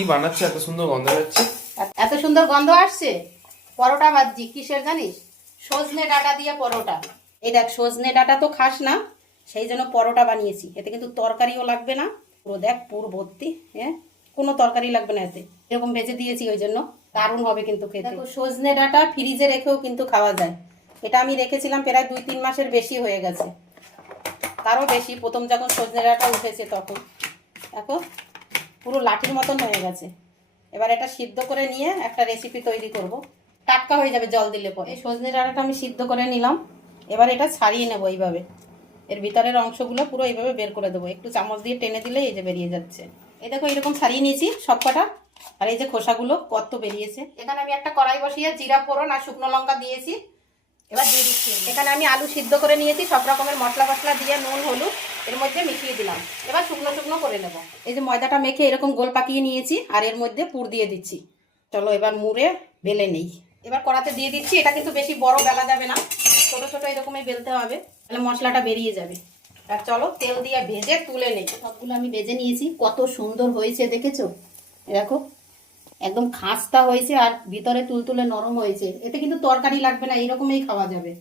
কি বানাচ্ছে? এত সুন্দর গন্ধ হচ্ছে। এত সুন্দর গন্ধ আসছে। পরোটা ভাজছি, কিসের জানিস? সজনে ডাঁটা দিয়ে পরোটা। এই দেখ, সজনে ডাঁটা তো খাস না, সেই জন্য পরোটা বানিয়েছি। এতে কিন্তু তরকারিও লাগবে না, পুরো দেখ পুরো ভর্তি। হ্যাঁ, কোনো তরকারি লাগবে না এতে, এরকম ভেজে দিয়েছি ওই জন্য। দারুণ হবে কিন্তু খেতে। দেখো, সজনে ডাঁটা ফ্রিজে রেখেও কিন্তু খাওয়া যায়। এটা আমি রেখেছিলাম প্রায় 2-3 মাসের বেশি হয়ে গেছে, তারও বেশি। প্রথম যখন সজনে ডাঁটা উঠেছে তখন। দেখো পুরো লাঠির মতন হয়ে গেছে। এবার এটা সিদ্ধ করে নিয়ে একটা রেসিপি তৈরি করব। টাটকা হয়ে যাবে জল দিলে পরে। এই সজনে ডাঁটাটা আমি সিদ্ধ করে নিলাম। এবার এটা ছাড়িয়ে নেবো এইভাবে। এর ভিতরের অংশগুলো পুরো এইভাবে বের করে দেবো। একটু চামচ দিয়ে টেনে দিলেই এই যে বেরিয়ে যাচ্ছে। এই দেখো, এরকম ছাড়িয়ে নিয়েছি সব কটা। আর এই যে খোসাগুলো কত বেরিয়েছে। এখানে আমি একটা কড়াই বসিয়ে জিরা ফোড়ন আর শুকনো লঙ্কা দিয়েছি। এবার দিয়ে দিচ্ছি। এখানে আমি আলু সিদ্ধ করে নিয়েছি, সব রকমের মশলা ফসলা দিয়ে নুন হলুদ এর মধ্যে মিশিয়ে দিলাম। এবার শুকনো শুকনো করে নেব। এই যে ময়দাটা মেখে এরকম গোল পাকিয়ে নিয়েছি, আর এর মধ্যে পুর দিয়ে দিচ্ছি। চলো এবার মুড়ে বেলে নেই। এবার কড়াতে দিয়ে দিচ্ছি। এটা কিন্তু বেশি বড় বেলা যাবে না, ছোট ছোট এরকমই বেলতে হবে, তাহলে মশলাটা বেরিয়ে যাবে। আর চলো তেল দিয়ে ভেজে তুলে নেই। সবগুলো আমি ভেজে নিয়েছি। কত সুন্দর হয়েছে দেখেছো? দেখো একদম খাস্তা হয়েছে আর ভিতরে তুলতুলে নরম হয়েছে। এতে কিন্তু তরকারি লাগবে না, এরকমই খাওয়া যাবে।